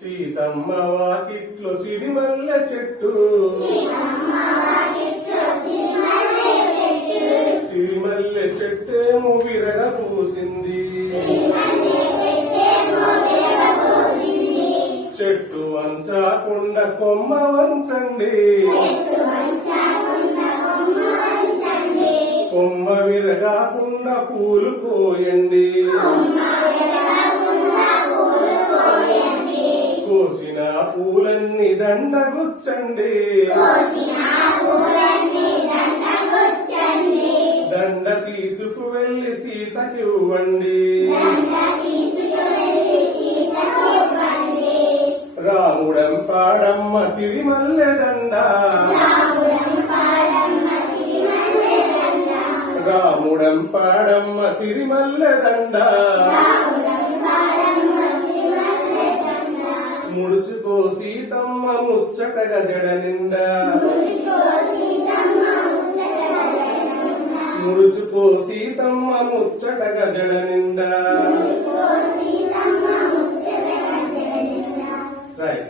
సీతమ్మ వాకిట్లో సిరిమల్ల చెట్టు. సిరిమల్లె చెట్టేమో విరగ పూసింది చెట్టు వంచకుండా కొమ్మ వంచండి. కొమ్మ విరగాకుండా పూలు కోయండి. పూలన్నీ దండగుచ్చండి. దండ తీసుకు వెళ్ళి సీతకివ్వండి రాముడం పాడమ్మ సిరిమల్లె దండ. రాముడం పాడమ్మ సిరిమల్లె దండ. ముడుచుకో సీతమ్మ ముచ్చటగా జడ నిండా ముడుచుకో సీతమ్మ ముచ్చటగా జడ నిండా రైట్.